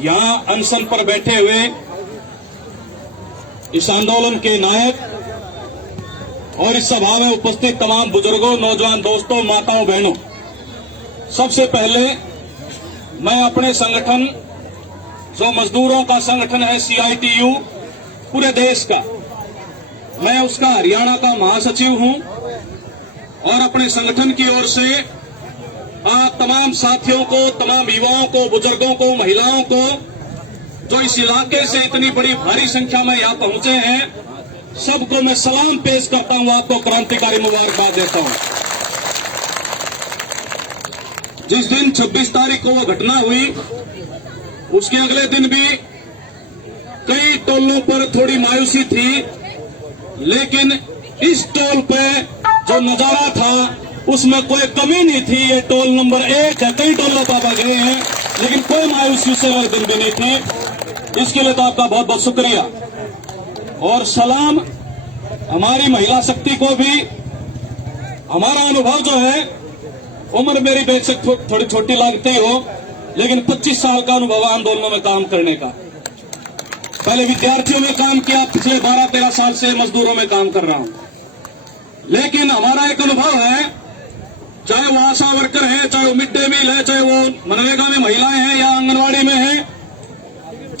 यहाँ अनशन पर बैठे हुए इस आंदोलन के नायक और इस सभा में उपस्थित तमाम बुजुर्गों, नौजवान दोस्तों, माताओं, बहनों, सबसे पहले मैं अपने संगठन, जो मजदूरों का संगठन है CITU, पूरे देश का, मैं उसका हरियाणा का महासचिव हूं और अपने संगठन की ओर से आप तमाम साथियों को, तमाम युवाओं को, बुजुर्गों को, महिलाओं को, जो इस इलाके से इतनी बड़ी भारी संख्या में यहाँ पहुंचे हैं, सबको मैं सलाम पेश करता हूं, आपको क्रांतिकारी मुबारकबाद देता हूं। जिस दिन 26 तारीख को वो घटना हुई, उसके अगले दिन भी कई टोलों पर थोड़ी मायूसी थी, लेकिन इस टोल पे जो नजारा था उसमें कोई कमी नहीं थी। ये टोल नंबर 1 है, कई टोलों पर गए हैं, लेकिन कोई मायूसी से वाले दिन भी नहीं थी। इसके लिए तो आपका बहुत बहुत शुक्रिया और सलाम। हमारी महिला शक्ति को भी, हमारा अनुभव जो है, उम्र मेरी बेशक थोड़ी छोटी लगती हो, लेकिन 25 साल का अनुभव आंदोलनों में काम करने का। पहले विद्यार्थियों में काम किया, पिछले 12-13 साल से मजदूरों में काम कर रहा हूं। लेकिन हमारा एक अनुभव है, चाहे वो आशा वर्कर है, चाहे वो मिड डे मील है, चाहे वो मनरेगा में महिलाएं हैं या आंगनवाड़ी में है,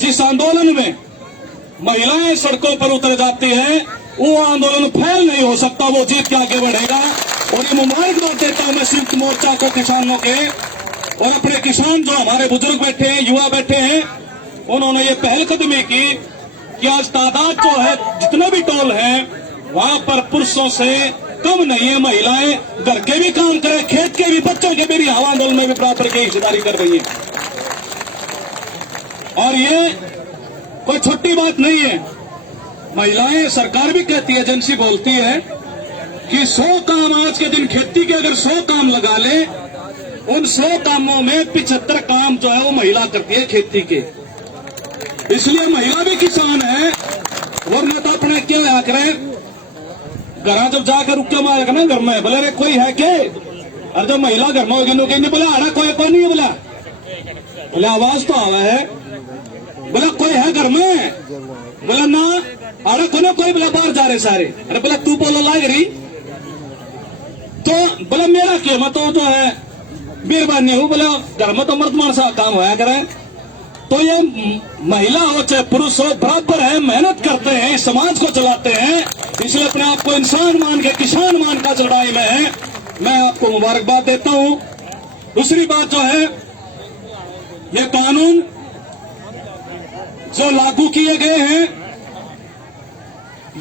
जिस आंदोलन में महिलाएं सड़कों पर उतर जाती है, वो आंदोलन फेल नहीं हो सकता, वो जीत के आगे बढ़ेगा। और ये मुबारकबाद देता हूं मैं संयुक्त मोर्चा को, किसानों के, और अपने किसान जो हमारे बुजुर्ग बैठे हैं, युवा बैठे हैं, उन्होंने ये पहलकदमी की कि आज तादाद जो है, जितने भी टोल हैं, वहां पर पुरुषों से कम नहीं है, महिलाएं घर के भी काम करें, खेत के भी, बच्चों के भी हवा आंदोलन में भी बराबर की हिस्सेदारी कर रही है। और ये कोई छोटी बात नहीं है। महिलाएं, सरकार भी कहती है, एजेंसी बोलती है कि 100 काम आज के दिन खेती के अगर 100 काम लगा ले, उन 100 कामों में 75 काम जो है वो महिला करती है खेती के। इसलिए महिला भी किसान है, वरना तो अपने क्या आया करें, घर जब जाकर रुक के मारेगा ना घर में, बोले रे कोई है के, और जब महिला घर में होगी कहेंगे बोले आड़ा कोई नहीं है, बोले आवाज तो आवा है, बोला कोई है घर में, बोला ना आड़ा कोई, बोला बाहर जा रहे सारे। अरे बोला तू बोलो लाग रही, तो बोला मेरा क्यों, मैं तो जो है बीरबानी हूं, बोला घर में तो मर्द मानसा काम होया करे। तो ये महिला हो चाहे पुरुष हो, बराबर है, मेहनत करते हैं, समाज को चलाते हैं, इसलिए अपने आप को इंसान मान के, किसान मान का लड़ाई में है। मैं आपको मुबारकबाद देता हूं। दूसरी बात जो है, ये कानून जो लागू किए गए हैं,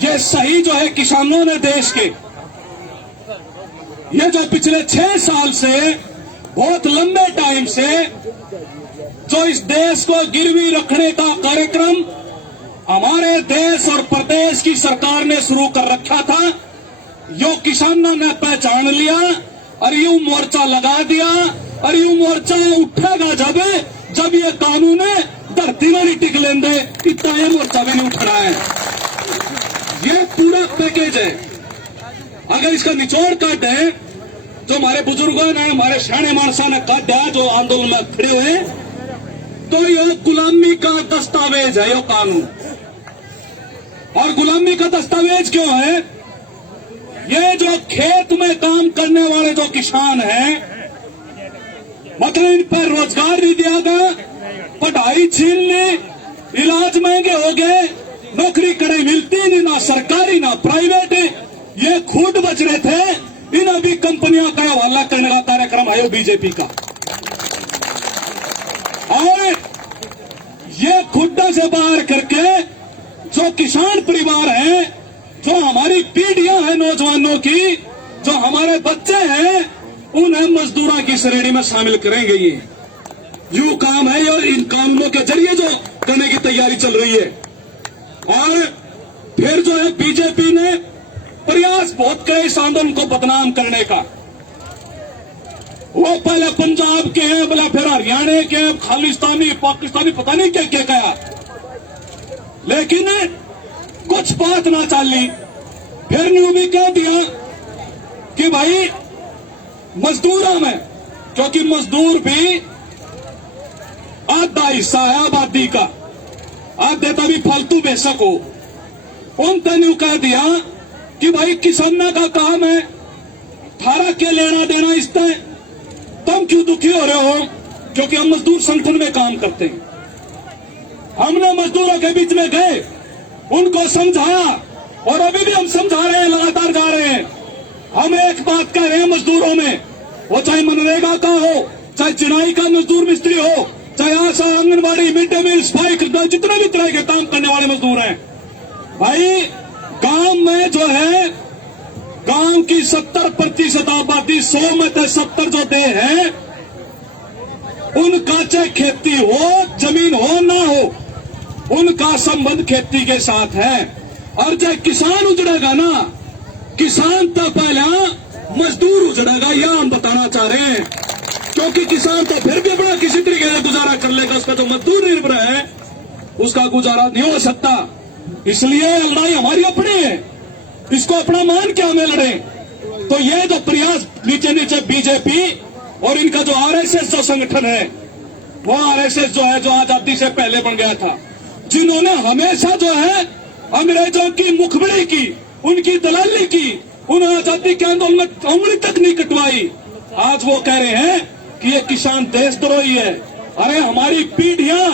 ये सही जो है किसानों ने देश के, ये जो पिछले 6 साल से, बहुत लंबे टाइम से जो इस देश को गिरवी रखने का कार्यक्रम हमारे देश और प्रदेश की सरकार ने शुरू कर रखा था, यो किसानों ने पहचान लिया और यूं मोर्चा लगा दिया। और यूं मोर्चा उठेगा जब ये कानून धरती में नहीं टिक लेंगे, इतना ये मोर्चा भी नहीं उठना है। ये पूरा पैकेज है। अगर इसका निचोड़ काटे, जो हमारे बुजुर्गों ने, हमारे शाने मानसा ने काटा, जो आंदोलन में खड़े हुए, तो ये गुलामी का दस्तावेज है ये कानून। और गुलामी का दस्तावेज क्यों है? ये जो खेत में काम करने वाले जो किसान हैं, मतलब इन पर रोजगार नहीं दिया गया, पढ़ाई छीन ली, इलाज महंगे हो गए, नौकरी कड़ी मिलती नहीं, ना सरकारी ना प्राइवेट, ये खूट बच रहे थे। इन्हें भी कंपनियों का हवाला करने का कार्यक्रम आयो बीजेपी का। और ये खुड्डा से बाहर करके जो किसान परिवार हैं, जो हमारी पीढ़ियां हैं नौजवानों की, जो हमारे बच्चे हैं, उन्हें मजदूरों की श्रेणी में शामिल करेंगे। ये यूं काम है, और इन कानूनों के जरिए जो करने की तैयारी चल रही है। और फिर जो है बीजेपी ने प्रयास बहुत करे इस आंदोलन को बदनाम करने का। वो पहले पंजाब के हैं, बोला फिर हरियाणा के, खालिस्तानी, पाकिस्तानी, पता नहीं क्या क्या कहा, लेकिन कुछ बात ना चली। फिर न्यू भी कह दिया कि भाई मजदूरों में, क्योंकि मजदूर भी आधा हिस्सा है आबादी का, आधे तभी फालतू बेशक हो। उनने न्यू कह दिया कि भाई किसाना का काम है, थारा क्या लेना देना इससे, तुम क्यों दुखी हो रहे हो? क्योंकि हम मजदूर संगठन में काम करते हैं। हमने मजदूरों के बीच में गए, उनको समझाया, और अभी भी हम समझा रहे हैं, लगातार जा रहे हैं। हम एक बात कह रहे हैं मजदूरों में, वो चाहे मनरेगा का हो, चाहे चिनाई का मजदूर मिस्त्री हो, चाहे आशा, आंगनबाड़ी, मिड डे मील, सफाई, जितने भी तरह के काम करने वाले मजदूर हैं, भाई गांव में जो है, गांव की 70% आबादी, 100 में से 70 जो दे हैं, उनका चाहे खेती हो, जमीन हो ना हो, उनका संबंध खेती के साथ है। और जब किसान उजड़ेगा ना, किसान तो पहला मजदूर उजड़ेगा, यह हम बताना चाह रहे हैं। क्योंकि किसान तो फिर भी अपना किसी तरीके से गुजारा कर लेगा, उसका जो मजदूर निर्भर है उसका गुजारा नहीं हो सकता। इसलिए लड़ाई हमारी अपनी है, इसको अपना मान के हमें लड़े। तो ये जो प्रयास नीचे नीचे बीजेपी और इनका जो आरएसएस जो संगठन है, वो आरएसएस जो है, जो आजादी से पहले बन गया था, जिन्होंने हमेशा जो है अंग्रेजों की मुखबिरी की, उनकी दलाली की, उन आजादी के आंदोलन में उंगली तक नहीं कटवाई, आज वो कह रहे हैं कि ये किसान देशद्रोही है। अरे हमारी पीढ़ियां,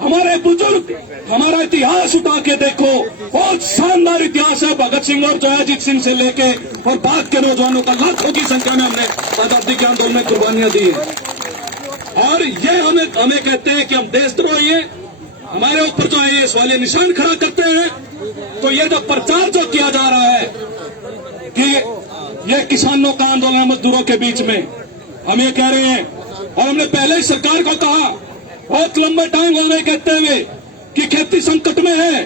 हमारे बुजुर्ग, हमारा इतिहास उठा के देखो, बहुत शानदार इतिहास है। भगत सिंह और जो अजीत सिंह से लेके और बाद के नौजवानों का लाखों की संख्या में हमने आजादी के आंदोलन में कुर्बानियां दी है। और ये हमें कहते हैं कि हम देशद्रोही हैं, हमारे ऊपर जो है ये सवालिया निशान खड़ा करते हैं। तो ये जो प्रचार जो किया जा रहा है कि ये किसानों का आंदोलन है मजदूरों के बीच में, हम ये कह रहे हैं, और हमने पहले ही सरकार को कहा, बहुत लंबा टाइम हो गए कहते हुए कि खेती संकट में है,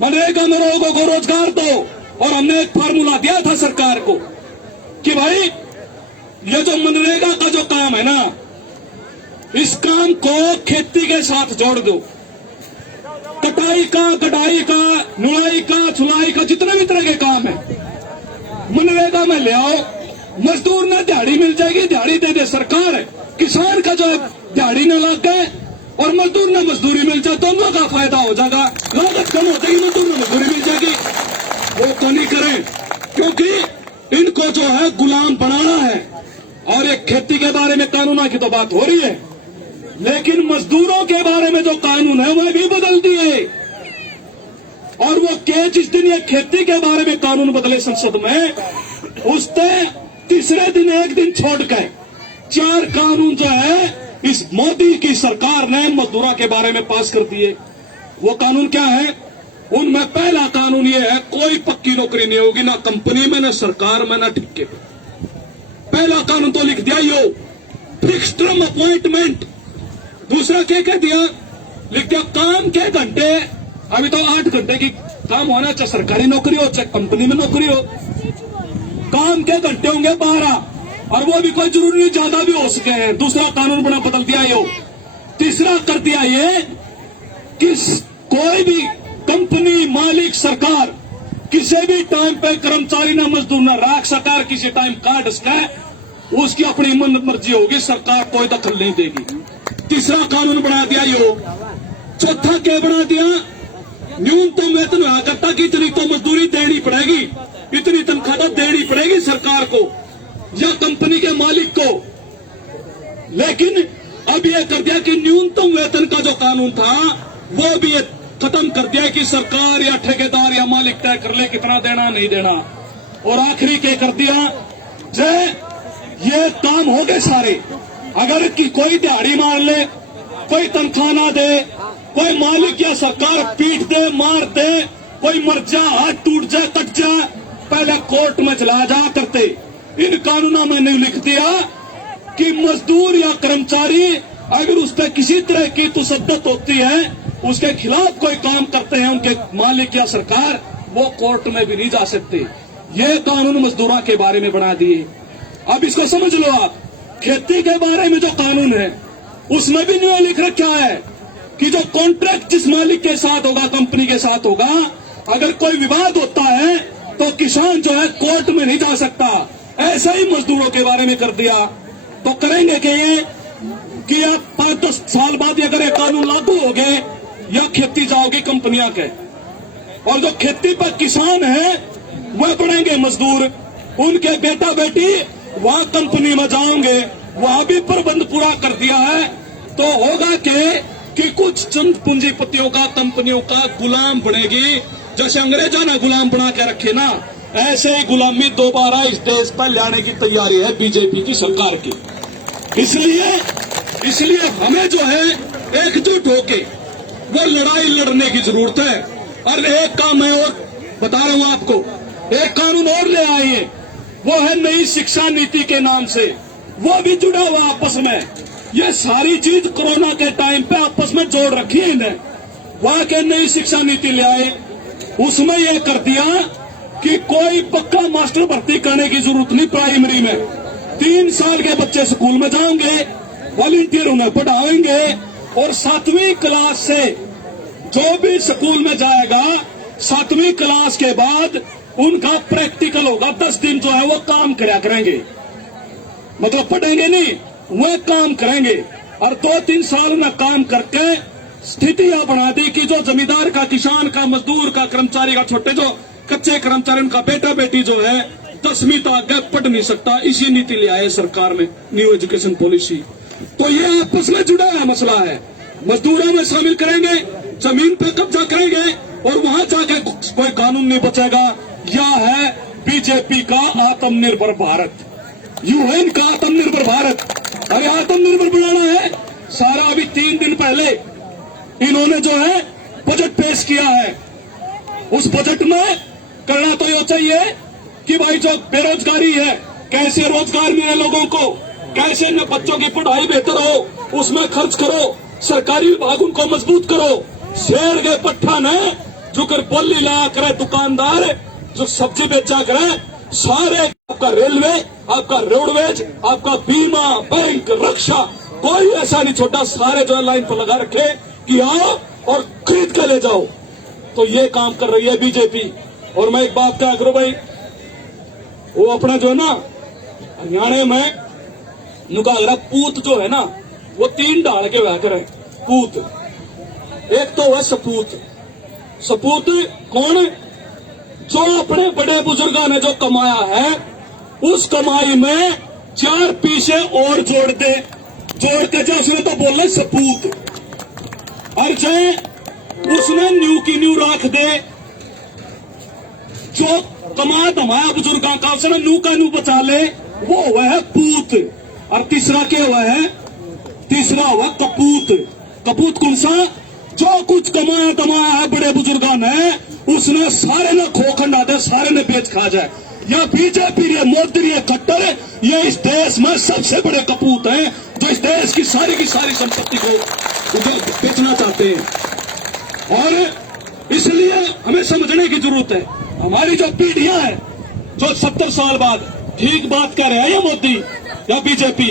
मनरेगा में लोगों को रोजगार दो। और हमने एक फार्मूला दिया था सरकार को कि भाई ये जो मनरेगा का जो काम है ना, इस काम को खेती के साथ जोड़ दो। कटाई का, गडाई का, नुलाई का, छुलाई का, जितने भी तरह के काम है मनरेगा में ले आओ। मजदूर ना दिहाड़ी मिल जाएगी, दिहाड़ी दे दे सरकार, किसान का जो है दिहाड़ी न लग गए और मजदूर ने मजदूरी मिल जाए, दोनों का फायदा हो जाएगा, लागत कम हो जाएगी, मजदूर ने मजदूरी मिल जाएगी। वो तो नहीं करें, क्योंकि इनको जो है गुलाम बनाना है। और एक खेती के बारे में कानूनों की तो बात हो रही है, लेकिन मजदूरों के बारे में जो कानून है वह भी बदल दिए। और वो के जिस दिन ये खेती के बारे में कानून बदले संसद में, उससे तीसरे दिन एक दिन छोड़कर 4 कानून जो है इस मोदी की सरकार ने मजदूरों के बारे में पास कर दिए। वो कानून क्या है? उनमें पहला कानून ये है, कोई पक्की नौकरी नहीं होगी, ना कंपनी में, ना सरकार में, ना ठेके पे। पहला कानून तो लिख दिया यो फिक्स टर्म अपॉइंटमेंट। दूसरा क्या कह दिया? लिख दिया काम के घंटे, अभी तो 8 घंटे की काम होना, चाहे सरकारी नौकरी हो चाहे कंपनी में नौकरी हो, काम के घंटे होंगे 12, और वो भी कोई जरूरी नहीं ज्यादा भी हो सके हैं। दूसरा कानून बना बदल दिया यो। तीसरा कर दिया ये कि कोई भी कंपनी, मालिक, सरकार किसी भी टाइम पे कर्मचारी ना मजदूर ना राख, सरकार किसी टाइम काट सके, उसकी अपनी मन मर्जी होगी, सरकार कोई दखल नहीं देगी। तीसरा कानून बना दिया यो। चौथा क्या बना दिया? न्यूनतम वेतन हुआ करता कि इतनी तो मजदूरी देनी पड़ेगी, इतनी तनख्वाह तो देनी पड़ेगी सरकार को या कंपनी के मालिक को। लेकिन अब यह कर दिया कि न्यूनतम वेतन का जो कानून था वो भी खत्म कर दिया कि सरकार या ठेकेदार या मालिक तय कर ले कितना देना नहीं देना। और आखिरी क्या कर दिया? जे ये काम हो गए सारे, अगर कि कोई दिहाड़ी मार ले, कोई तनख्वाह ना दे, कोई मालिक या सरकार पीट दे, मार दे, कोई मर जा, हाथ टूट जाए, कट जाए, पहले कोर्ट में चला जा करते। इन कानूनों में नहीं लिख दिया कि मजदूर या कर्मचारी अगर उस पर किसी तरह की तशद्दुद होती है, उसके खिलाफ कोई काम करते हैं उनके मालिक या सरकार, वो कोर्ट में भी नहीं जा सकते। ये कानून मजदूरों के बारे में बना दिए। अब इसको समझ लो आप, खेती के बारे में जो कानून है उसमें भी नहीं लिख रखा है कि जो कॉन्ट्रैक्ट जिस मालिक के साथ होगा, कंपनी के साथ होगा, अगर कोई विवाद होता है तो किसान जो है कोर्ट में नहीं जा सकता। ऐसा ही मजदूरों के बारे में कर दिया। तो करेंगे कि ये कि अब 5-10 साल बाद अगर ये कानून लागू हो गए या खेती जाओगी कंपनियां के, और जो खेती पर किसान है वह बनेंगे मजदूर, उनके बेटा बेटी वहां कंपनी में जाओगे, वहां भी प्रबंध पूरा कर दिया है। तो होगा कि कुछ चंद पूंजीपतियों का कंपनियों का गुलाम बनेगी, जैसे अंग्रेजों ने गुलाम बना के रखे ना, ऐसे ही गुलामी दोबारा इस देश पर लाने की तैयारी है बीजेपी की सरकार की। इसलिए हमें जो है एकजुट होके वो लड़ाई लड़ने की जरूरत है। और एक काम मैं और बता रहा हूं आपको, एक कानून और ले आए हैं, वो है नई शिक्षा नीति के नाम से, वो भी जुड़ा हुआ आपस में। ये सारी चीज कोरोना के टाइम पे आपस में जोड़ रखी है इन्हें। वहां के नई शिक्षा नीति ले आए, उसमें यह कर दिया कि कोई पक्का मास्टर भर्ती करने की जरूरत नहीं प्राइमरी में। 3 साल के बच्चे स्कूल में जाएंगे, वॉलंटियर उन्हें पढ़ाएंगे, और 7वीं क्लास से जो भी स्कूल में जाएगा 7वीं क्लास के बाद उनका प्रैक्टिकल होगा। 10 दिन जो है वो काम करया करेंगे, मतलब पढ़ेंगे नहीं, वह काम करेंगे। और 2-3 साल में काम करके स्थितियां बना दी कि जो जमींदार का, किसान का, मजदूर का, कर्मचारी का, छोटे जो कच्चे कर्मचारी उनका बेटा बेटी जो है 10वीं तक आगे पढ़ नहीं सकता। इसी नीति ले आए सरकार में, न्यू एजुकेशन पॉलिसी। तो ये आपस में जुड़ा हुआ मसला है। मजदूरों में शामिल करेंगे, जमीन पे कब्जा करेंगे, और वहां जाके कोई कानून नहीं बचेगा। यह है बीजेपी का आत्मनिर्भर भारत, यूएन का आत्मनिर्भर भारत। अरे आत्मनिर्भर बनाना है सारा। अभी 3 दिन पहले इन्होंने जो है बजट पेश किया है, उस बजट में करना तो ये चाहिए कि भाई जो बेरोजगारी है, कैसे रोजगार मिले लोगों को, कैसे न बच्चों की पढ़ाई बेहतर हो, उसमें खर्च करो, सरकारी विभाग उनको मजबूत करो। शेर के पट्ठा ने जो कर बोली ला करे दुकानदार, जो सब्जी बेचा करे, सारे आपका रेलवे, आपका रोडवेज, आपका बीमा, बैंक, रक्षा, कोई ऐसा नहीं छोटा, सारे जो है लाइन पर लगा रखे कि आओ और खरीद के ले जाओ। तो ये काम कर रही है बीजेपी। और मैं एक बात कहा करो भाई, वो अपना जो है ना हरियाणा में नुका पूत जो है ना, वो 3 डाल के वह करे पूत। एक तो है सपूत। सपूत कौन? जो अपने बड़े बुजुर्गों ने जो कमाया है, उस कमाई में 4 पैसे और जोड़ के जो उसने तो बोले सपूत। और चाहे उसने न्यू की न्यू रख दे, जो कमा धमाया बुजुर्गों का उसने न्यू का न्यू बचा ले, वो हुआ है पूत। और तीसरा क्या हुआ है? तीसरा हुआ कपूत। कपूत कौन सा? जो कुछ कमाया दमाया है बड़े बुजुर्गों ने, उसने सारे ने खो खंडा दे, सारे ने बेच खा जाए। या बीजेपी, ये मोदी, ये खट्टर, ये इस देश में सबसे बड़े कपूत हैं, जो इस देश की सारी संपत्ति को बेचना चाहते हैं। और इसलिए हमें समझने की जरूरत है, हमारी जो पीढ़ियां हैं, जो 70 साल बाद, ठीक बात कर रहे हैं ये मोदी या बीजेपी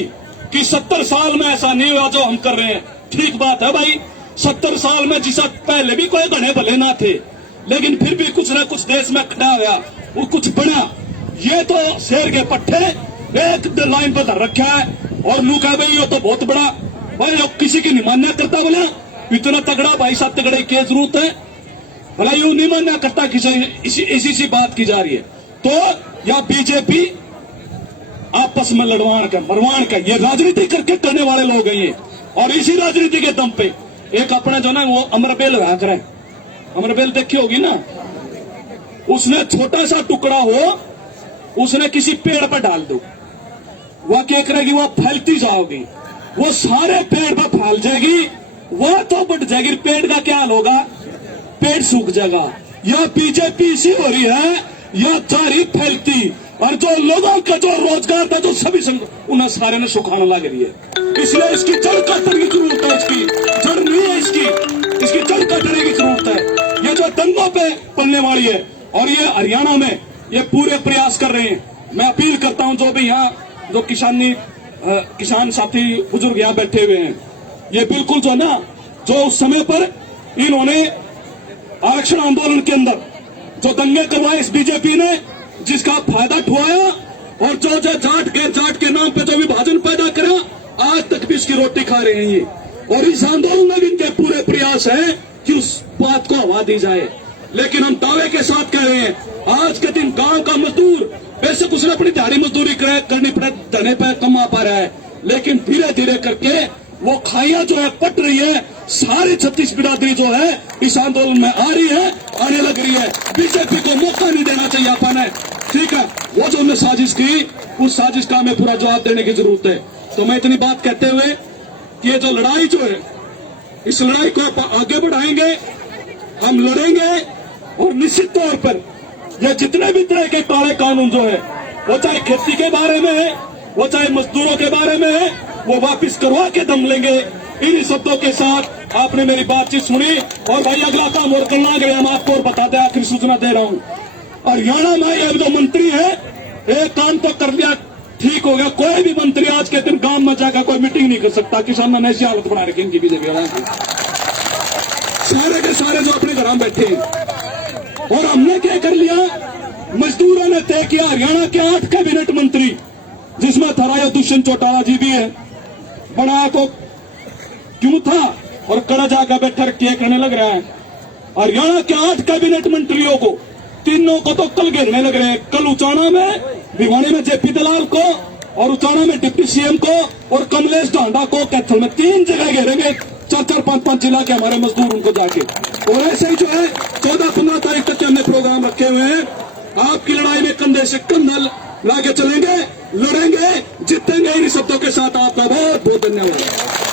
कि 70 साल में ऐसा नहीं हुआ जो हम कर रहे हैं। ठीक बात है भाई, 70 साल में जिसा पहले भी कोई घने भले ना थे, लेकिन फिर भी कुछ न कुछ देश में खड़ा हुआ, वो कुछ बना। ये तो शेर के पट्टे एक लाइन पर धर रखा है, और लू कह भाई ये तो बहुत बड़ा भाई, जो किसी की नहीं मान्य करता, बोला इतना तगड़ा भाई साहब, तगड़े की जरूरत है, भला यूं नहीं मान्य करता किसी, इसी बात की जा रही है। तो या बीजेपी आपस में लड़वान का, मरवान का, ये राजनीति करके करने वाले लोग हैं ये। और इसी राजनीति के दम पे एक अपना जो ना वो अमरबेल रहा करे, अमरबेल देखी होगी ना, उसने छोटा सा टुकड़ा हो, उसने किसी पेड़ पर डाल दो, वह क्या करेगी? वह फैलती जाओगी, वो सारे पेड़ पर फैल जाएगी, वह तो बढ़ जाएगी। पेड़ का क्या हाल होगा? पेड़ सूख जाएगा। यह बीजेपी इसी हो रही है, यह जारी फैलती, और जो लोगों का जो रोजगार था, जो सभी उन्हें सारे ने सुखाने लग रही है। इसलिए इसकी जड़ काटने की जरूरत है, इसकी जड़ नहीं है, इसकी जड़ काटने की जरूरत है। ये जो दंगों पे पलने वाली है, और ये हरियाणा में ये पूरे प्रयास कर रहे हैं। मैं अपील करता हूं जो भी यहाँ जो किसान साथी बुजुर्ग यहाँ बैठे हुए हैं, ये बिल्कुल जो ना, जो उस समय पर इन्होंने आरक्षण आंदोलन के अंदर जो दंगे करवाए इस बीजेपी ने, जिसका फायदा उठाया, और जो जाट के नाम पे जो विभाजन पैदा करा, आज तक भी उसकी रोटी खा रहे हैं ये। और इस आंदोलन में भी इनके पूरे प्रयास है कि उस बात को हवा दी जाए। लेकिन हम दावे के साथ कह रहे हैं, आज के दिन गांव का मजदूर बेशक उसने अपनी दिहाड़ी मजदूरी करनी पड़े, धने पे कमा पा रहा है, लेकिन धीरे धीरे करके वो खाइयां जो है पट रही है। सारी छत्तीस बिरादरी जो है इस आंदोलन में आ रही है, आने लग रही है। बीजेपी को मौका नहीं देना चाहिए अपन, ठीक है। वो जो हमने साजिश की, उस साजिश का हमें पूरा जवाब देने की जरूरत है। तो मैं इतनी बात कहते हुए कि ये जो लड़ाई जो है, इस लड़ाई को आगे बढ़ाएंगे, हम लड़ेंगे। और निश्चित तौर पर ये जितने भी तरह के काले कानून जो है, वो चाहे खेती के बारे में है, वो चाहे मजदूरों के बारे में है, वो वापस करवा के दम लेंगे। इन शब्दों के साथ आपने मेरी बातचीत सुनी। और भाई अगला काम और करना गया, हम आपको और बता दें, आखिरी सूचना दे रहा हूं। हरियाणा में ये जो मंत्री है, एक काम तो कर लिया, ठीक हो गया। कोई भी मंत्री आज के दिन गांव में जाकर कोई मीटिंग नहीं कर सकता। किसानों ने ऐसी हालत बना रखी इनकी बीजेपी वालों की, सारे के सारे जो अपने घर में बैठे हैं। और हमने क्या कर लिया, मजदूरों ने तय किया, हरियाणा के 8 कैबिनेट मंत्री, जिसमें थराया दुष्यंत चौटाला जी भी है, बड़ा तो क्यों था और कड़ा जाकर बैठकर क्या कहने लग रहा है। हरियाणा के 8 कैबिनेट मंत्रियों को, तीनों को तो कल घेरने लग रहे हैं। कल उचाना में, भिवानी में जेपी दलाल को, और उचाना में डिप्टी सीएम को, और कमलेश ढांडा को कैथल में 3 जगह घेरेंगे। 4-4, 5-5 जिला के हमारे मजदूर उनको जाके। और ऐसे ही जो है 14-15 तारीख तक के हमने प्रोग्राम रखे हुए हैं। आपकी लड़ाई में कंधे से कंधा लाके चलेंगे, लड़ेंगे, जीतेंगे। इन शब्दों के साथ आपका बहुत बहुत धन्यवाद।